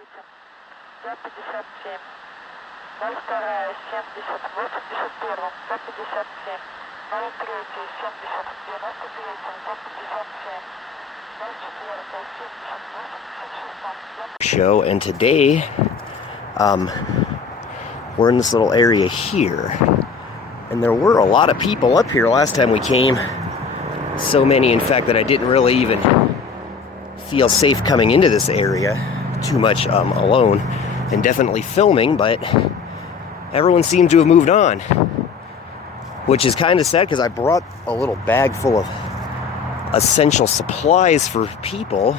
Я 57. 02, 70, 81, 157. 03, 70, 93, 157. Show, and today we're in this little area here, and there were a lot of people up here last time we came. So many, in fact, that I didn't really even feel safe coming into this area too much alone, and definitely filming, but everyone seemed to have moved on, which is kind of sad because I brought a little bag full of essential supplies for people.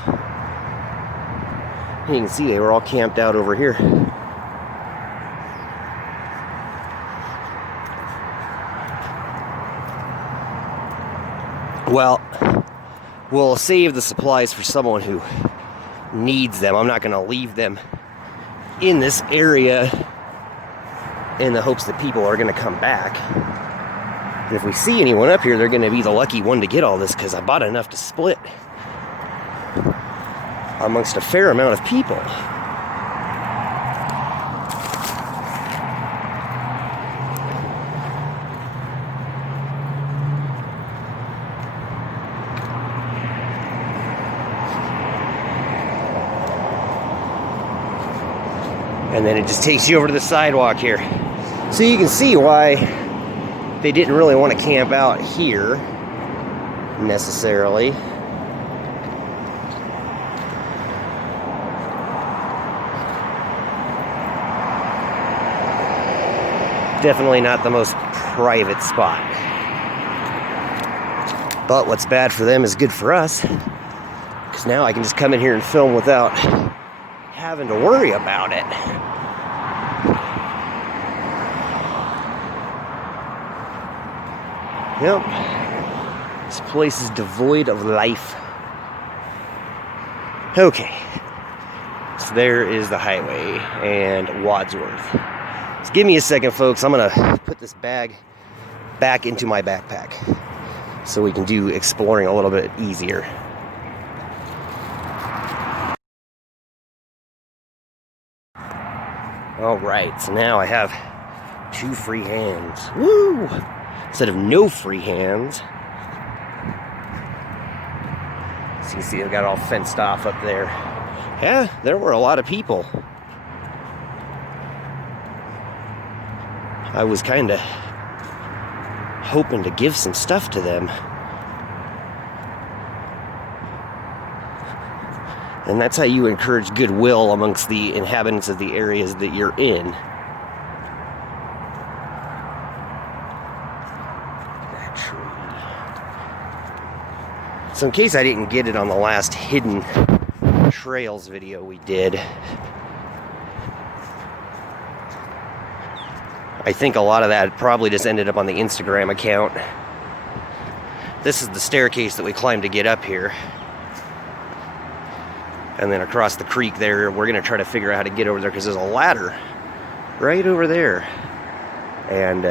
You can see they were all camped out over here. Well, we'll save the supplies for someone who needs them. I'm not going to leave them in this area in the hopes that people are going to come back. And if we see anyone up here, they're going to be the lucky one to get all this, because I bought enough to split amongst a fair amount of people. And then it just takes you over to the sidewalk here. So you can see why they didn't really want to camp out here necessarily. Definitely not the most private spot. But what's bad for them is good for us, because now I can just come in here and film without having to worry about it. Yep. This place is devoid of life. Okay. So there is the highway and Wadsworth. Just give me a second, folks. I'm going to put this bag back into my backpack so we can do exploring a little bit easier. All right, so now I have 2 free hands. Woo! Instead of no free hands. So you can see I've got it all fenced off up there. Yeah, there were a lot of people. I was kind of hoping to give some stuff to them. And that's how you encourage goodwill amongst the inhabitants of the areas that you're in. That tree. So in case I didn't get it on the last hidden trails video we did, I think a lot of that probably just ended up on the Instagram account. This is the staircase that we climbed to get up here. And then across the creek there, we're going to try to figure out how to get over there, because there's a ladder right over there. And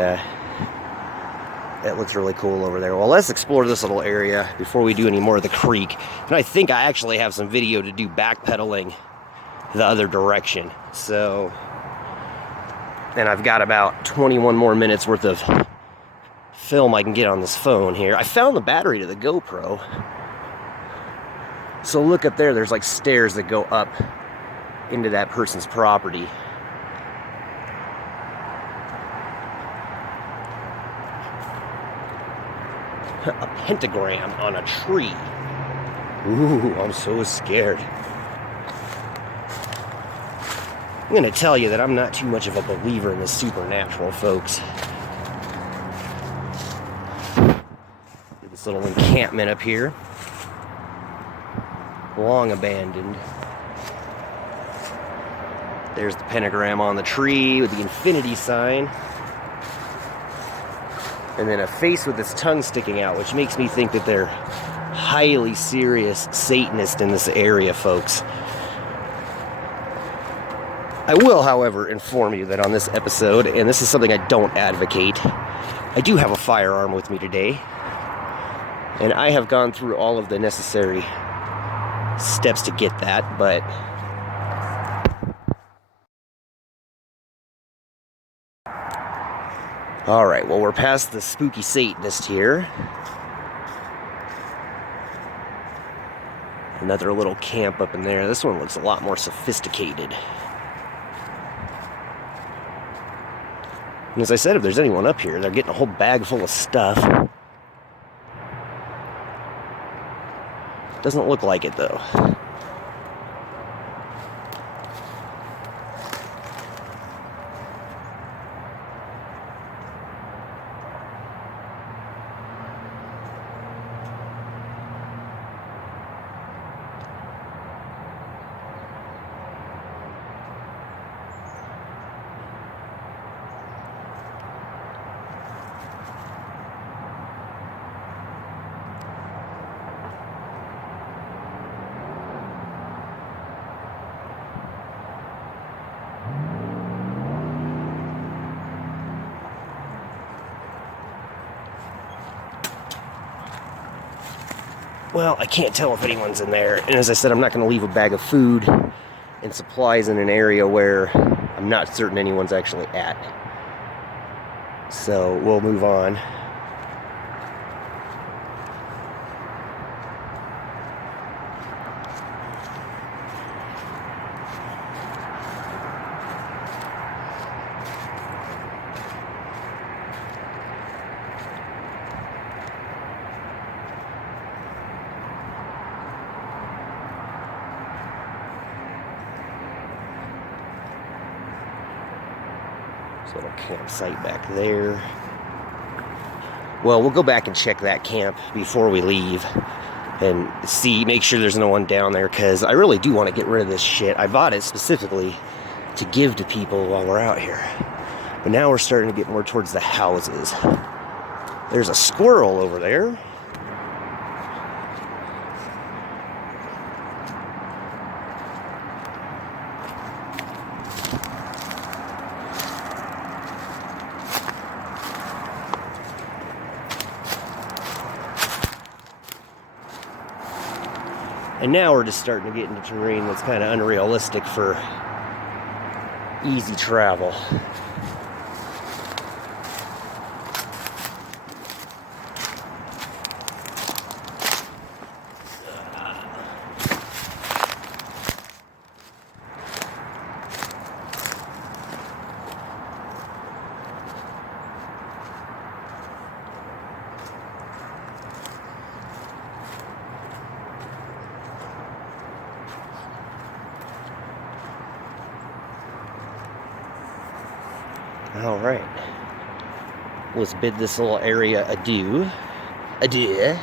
it looks really cool over there. Well, let's explore this little area before we do any more of the creek. And I think I actually have some video to do backpedaling the other direction. So, and I've got about 21 more minutes worth of film I can get on this phone here. I found the battery to the GoPro. So look up there, there's like stairs that go up into that person's property. A pentagram on a tree. Ooh, I'm so scared. I'm gonna tell you that I'm not too much of a believer in the supernatural, folks. This little encampment up here. Long abandoned. There's the pentagram on the tree with the infinity sign. And then a face with its tongue sticking out, which makes me think that they're highly serious Satanists in this area, folks. I will, however, inform you that on this episode, and this is something I don't advocate, I do have a firearm with me today. And I have gone through all of the necessary steps to get that, but Alright, well, we're past the spooky Satanist here. Another little camp up in there. This one looks a lot more sophisticated. And as I said, if there's anyone up here, they're getting a whole bag full of stuff. Doesn't look like it, though. Well, I can't tell if anyone's in there. And as I said, I'm not going to leave a bag of food and supplies in an area where I'm not certain anyone's actually at. So we'll move on. So little campsite back there. Well, we'll go back and check that camp before we leave and make sure there's no one down there, because I really do want to get rid of this shit. I bought it specifically to give to people while we're out here. But now we're starting to get more towards the houses. There's a squirrel over there. And now we're just starting to get into terrain that's kind of unrealistic for easy travel. All right, let's bid this little area adieu. Adieu.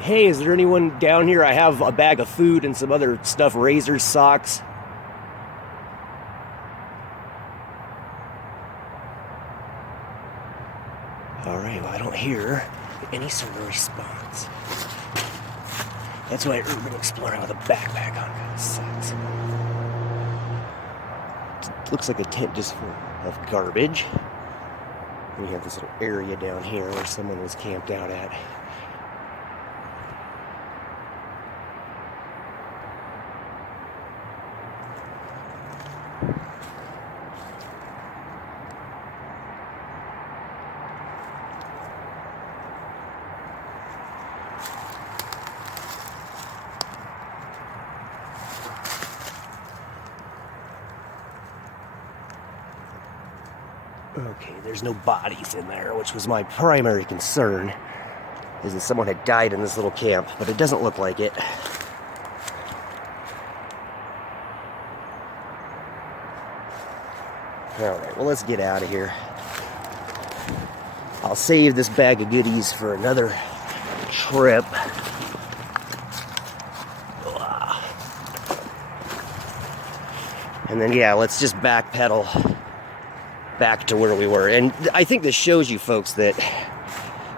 Hey, is there anyone down here? I have a bag of food and some other stuff, razors, socks. All right, well, I don't hear any sort of response. That's why urban exploring with a backpack on kind of sucks. It looks like a tent just full of garbage. We have this little area down here where someone was camped out at. Okay, there's no bodies in there, which was my primary concern, is that someone had died in this little camp, but it doesn't look like it. Alright, well, let's get out of here. I'll save this bag of goodies for another trip. And then, yeah, let's just backpedal back to where we were. And I think this shows you folks that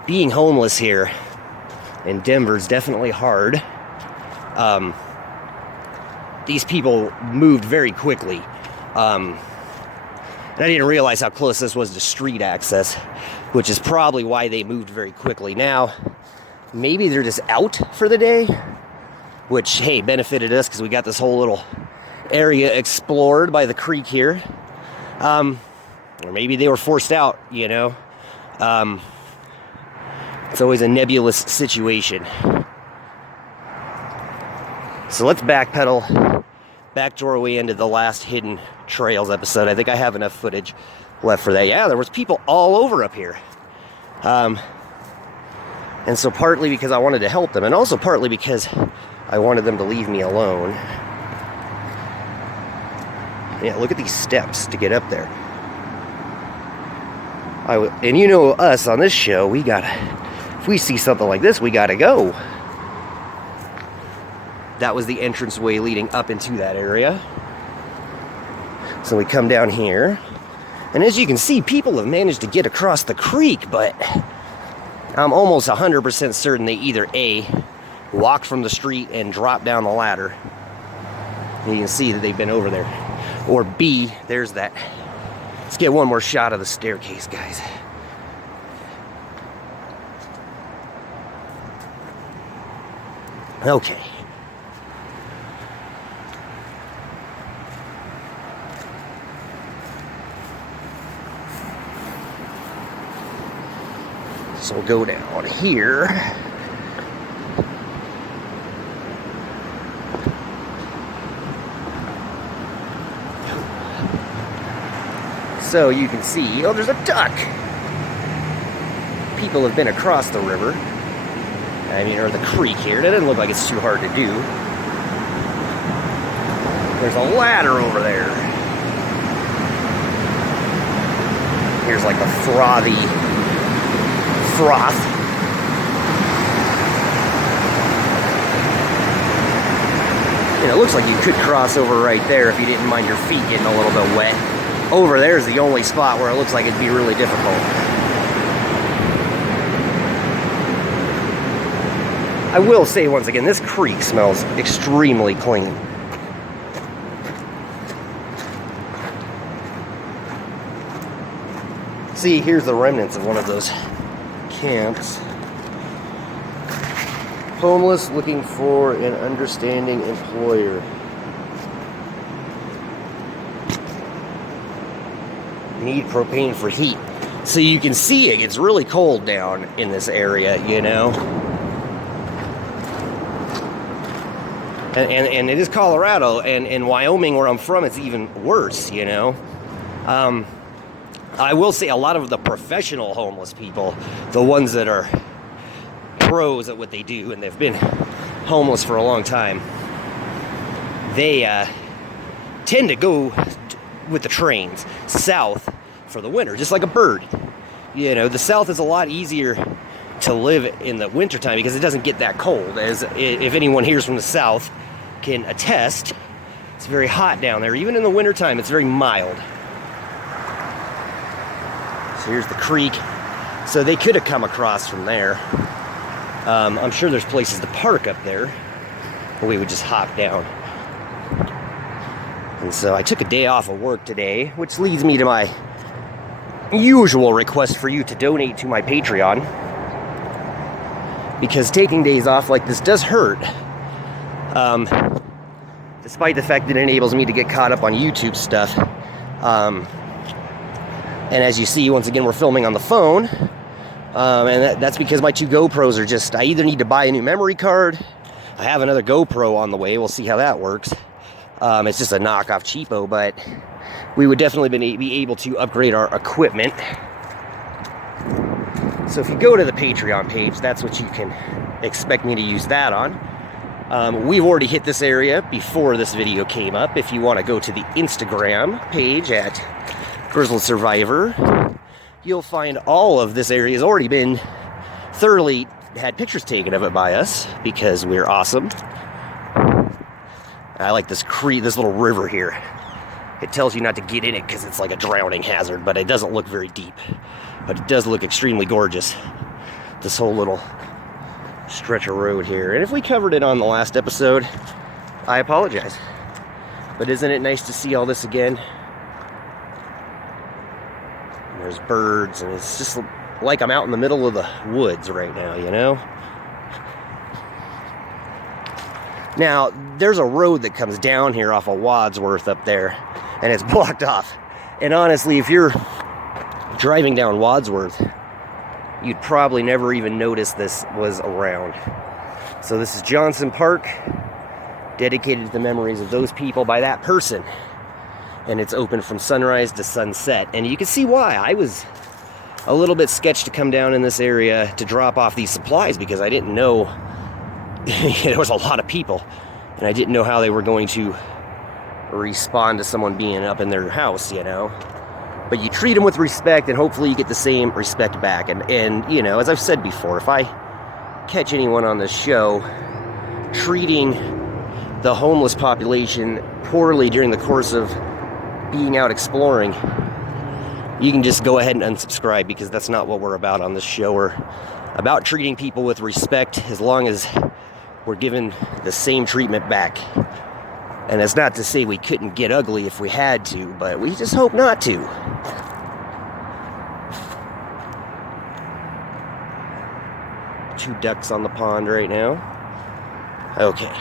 being homeless here in Denver is definitely hard. These people moved very quickly. And I didn't realize how close this was to street access, which is probably why they moved very quickly. Now, maybe they're just out for the day, which, hey, benefited us because we got this whole little area explored by the creek here. Or maybe they were forced out, you know. It's always a nebulous situation. So let's backpedal back to where we ended the last Hidden Trails episode. I think I have enough footage left for that. Yeah, there was people all over up here. And so partly because I wanted to help them, and also partly because I wanted them to leave me alone. Yeah, look at these steps to get up there. And you know us on this show, we gotta, if we see something like this, we gotta go. That was the entranceway leading up into that area. So we come down here, and as you can see, people have managed to get across the creek, but I'm almost 100% certain they either A, walked from the street and dropped down the ladder, and you can see that they've been over there, or B, there's that. Let's get one more shot of the staircase, guys. Okay. So we'll go down here. So you can see, oh, there's a duck. People have been across the river. I mean, or the creek here. It doesn't look like it's too hard to do. There's a ladder over there. Here's like the frothy froth. And it looks like you could cross over right there if you didn't mind your feet getting a little bit wet. Over there is the only spot where it looks like it'd be really difficult. I will say once again, this creek smells extremely clean. See, here's the remnants of one of those camps. Homeless looking for an understanding employer. Need propane for heat. So you can see it gets really cold down in this area, you know. And it is Colorado, and in Wyoming, where I'm from, it's even worse, you know. I will say a lot of the professional homeless people, the ones that are pros at what they do, and they've been homeless for a long time, they tend to go with the trains south for the winter, just like a bird. You know, the south is a lot easier to live in the wintertime because it doesn't get that cold. As if anyone here is from the south can attest, it's very hot down there. Even in the wintertime, it's very mild. So here's the creek. So they could have come across from there. I'm sure there's places to park up there, but we would just hop down. And so I took a day off of work today, which leads me to my usual request for you to donate to my Patreon, because taking days off like this does hurt, despite the fact that it enables me to get caught up on YouTube stuff. And as you see, once again, we're filming on the phone, and that's because my two GoPros are just, I either need to buy a new memory card, I have another GoPro on the way, we'll see how that works, It's just a knockoff cheapo, but we would definitely be able to upgrade our equipment. So if you go to the Patreon page, that's what you can expect me to use that on. We've already hit this area before this video came up. If you want to go to the Instagram page at Grizzled Survivor, you'll find all of this area has already been thoroughly had pictures taken of it by us because we're awesome. I like this this little river here. It tells you not to get in it because it's like a drowning hazard, but it doesn't look very deep. But it does look extremely gorgeous. This whole little stretch of road here. And if we covered it on the last episode, I apologize. But isn't it nice to see all this again? And there's birds, and it's just like I'm out in the middle of the woods right now, you know? Now, there's a road that comes down here off of Wadsworth up there, and it's blocked off. And honestly, if you're driving down Wadsworth, you'd probably never even notice this was around. So this is Johnson Park, dedicated to the memories of those people by that person. And it's open from sunrise to sunset. And you can see why. I was a little bit sketched to come down in this area to drop off these supplies because I didn't know there was a lot of people. And I didn't know how they were going to respond to someone being up in their house, you know. But you treat them with respect, and hopefully you get the same respect back. And you know, as I've said before, if I catch anyone on this show treating the homeless population poorly during the course of being out exploring, you can just go ahead and unsubscribe, because that's not what we're about on this show. We're about treating people with respect as long as we're given the same treatment back. And that's not to say we couldn't get ugly if we had to, but we just hope not to. Two ducks on the pond right now. Okay.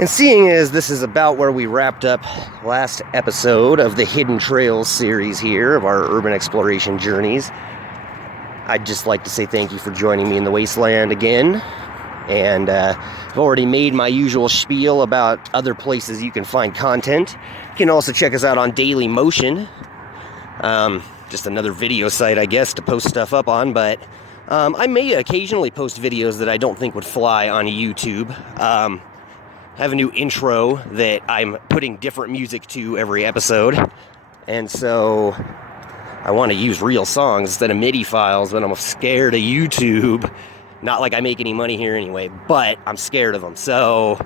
And seeing as this is about where we wrapped up last episode of the Hidden Trails series here of our urban exploration journeys, I'd just like to say thank you for joining me in the wasteland again. And I've already made my usual spiel about other places you can find content. You can also check us out on Daily Motion. Just another video site, I guess, to post stuff up on. But I may occasionally post videos that I don't think would fly on YouTube. Have a new intro that I'm putting different music to every episode. And so I want to use real songs instead of MIDI files, but I'm scared of YouTube. Not like I make any money here anyway, but I'm scared of them. So,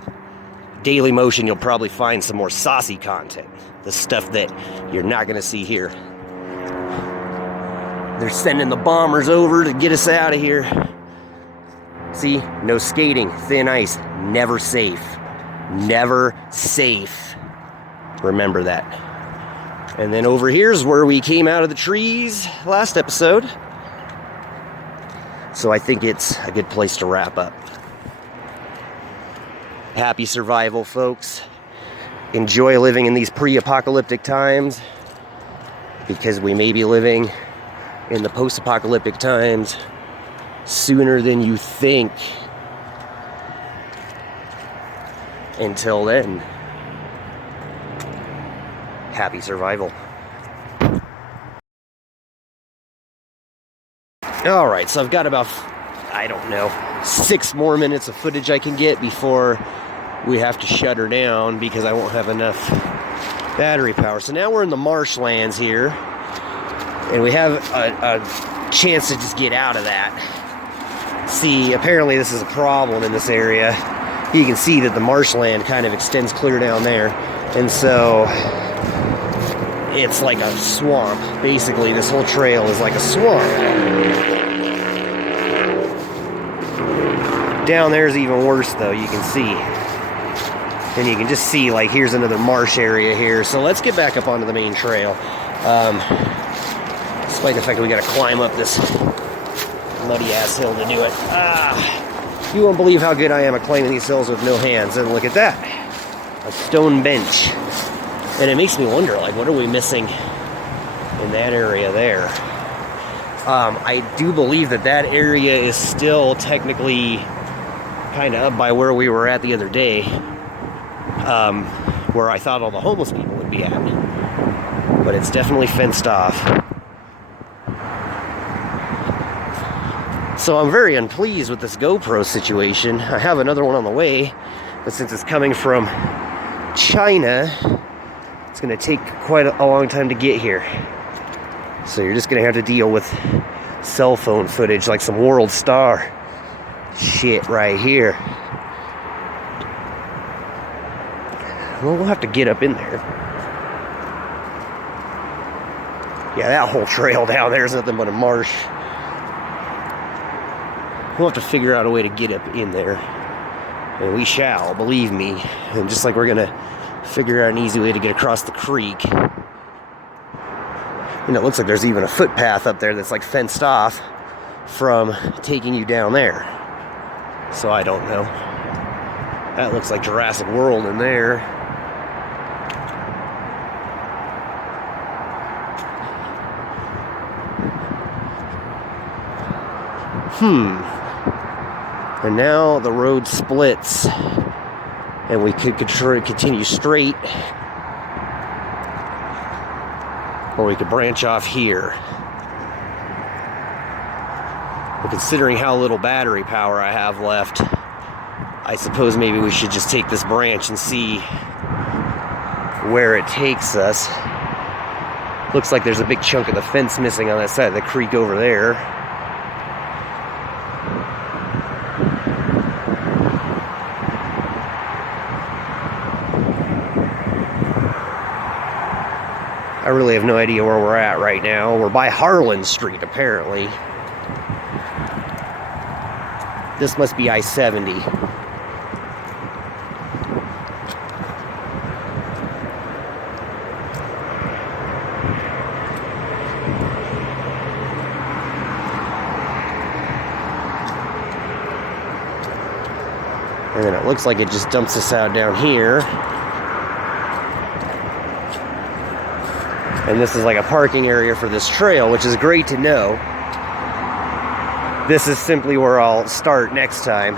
Daily Motion, you'll probably find some more saucy content. The stuff that you're not going to see here. They're sending the bombers over to get us out of here. See? No skating, thin ice, never safe. Never safe. Remember that. And then over here's where we came out of the trees last episode. So I think it's a good place to wrap up. Happy survival, folks. Enjoy living in these pre-apocalyptic times, because we may be living in the post-apocalyptic times sooner than you think. Until then, happy survival. Alright, so I've got about, I don't know, 6 more minutes of footage I can get before we have to shut her down because I won't have enough battery power. So now we're in the marshlands here, and we have a chance to just get out of that. See, apparently this is a problem in this area. You can see that the marshland kind of extends clear down there, and so it's like a swamp. Basically, this whole trail is like a swamp. Down there's even worse, though, you can see. And you can just see, like, here's another marsh area here. So let's get back up onto the main trail. Despite the fact that we gotta climb up this muddy-ass hill to do it. You won't believe how good I am at climbing these hills with no hands. And look at that. A stone bench. And it makes me wonder, like, what are we missing in that area there? I do believe that that area is still technically kind of up by where we were at the other day. where I thought all the homeless people would be at. But it's definitely fenced off. So I'm very unpleased with this GoPro situation. I have another one on the way, but since it's coming from China, it's going to take quite a long time to get here. So you're just going to have to deal with cell phone footage like some World Star shit right here. Well, we'll have to get up in there. Yeah, that whole trail down there is nothing but a marsh. We'll have to figure out a way to get up in there. And we shall, believe me. And just like we're going to figure out an easy way to get across the creek. And it looks like there's even a footpath up there that's like fenced off from taking you down there. So I don't know. That looks like Jurassic World in there. And now the road splits, and we could continue straight, or we could branch off here. But considering how little battery power I have left, I suppose maybe we should just take this branch and see where it takes us. Looks like there's a big chunk of the fence missing on that side of the creek over there. I really have no idea where we're at right now. We're by Harlan Street, apparently. This must be I-70. And then it looks like it just dumps us out down here. And this is like a parking area for this trail, which is great to know. This is simply where I'll start next time,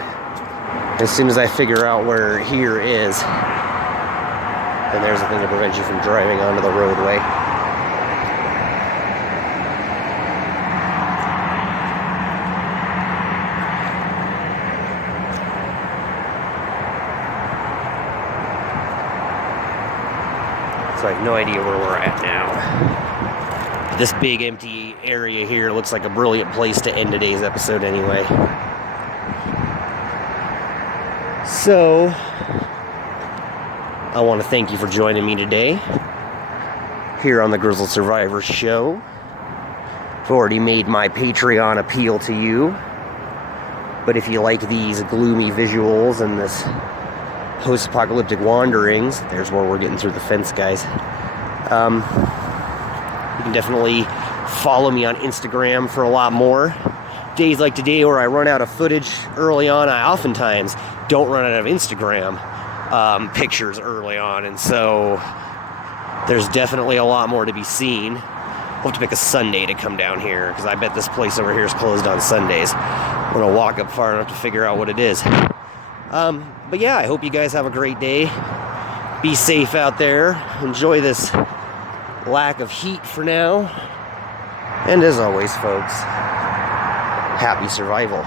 as soon as I figure out where here is. And there's a thing to prevent you from driving onto the roadway. So I have no idea where we're at now. This big empty area here looks like a brilliant place to end today's episode anyway. So, I want to thank you for joining me today here on the Grizzled Survivor Show. I've already made my Patreon appeal to you. But if you like these gloomy visuals and this post-apocalyptic wanderings, there's where we're getting through the fence, guys. You can definitely follow me on Instagram for a lot more. Days like today where I run out of footage early on, I oftentimes don't run out of Instagram pictures early on, and so there's definitely a lot more to be seen. We'll have to pick a Sunday to come down here, because I bet this place over here is closed on Sundays. I'm going to walk up far enough to figure out what it is. But yeah, I hope you guys have a great day. Be safe out there. Enjoy this lack of heat for now. And as always, folks, happy survival.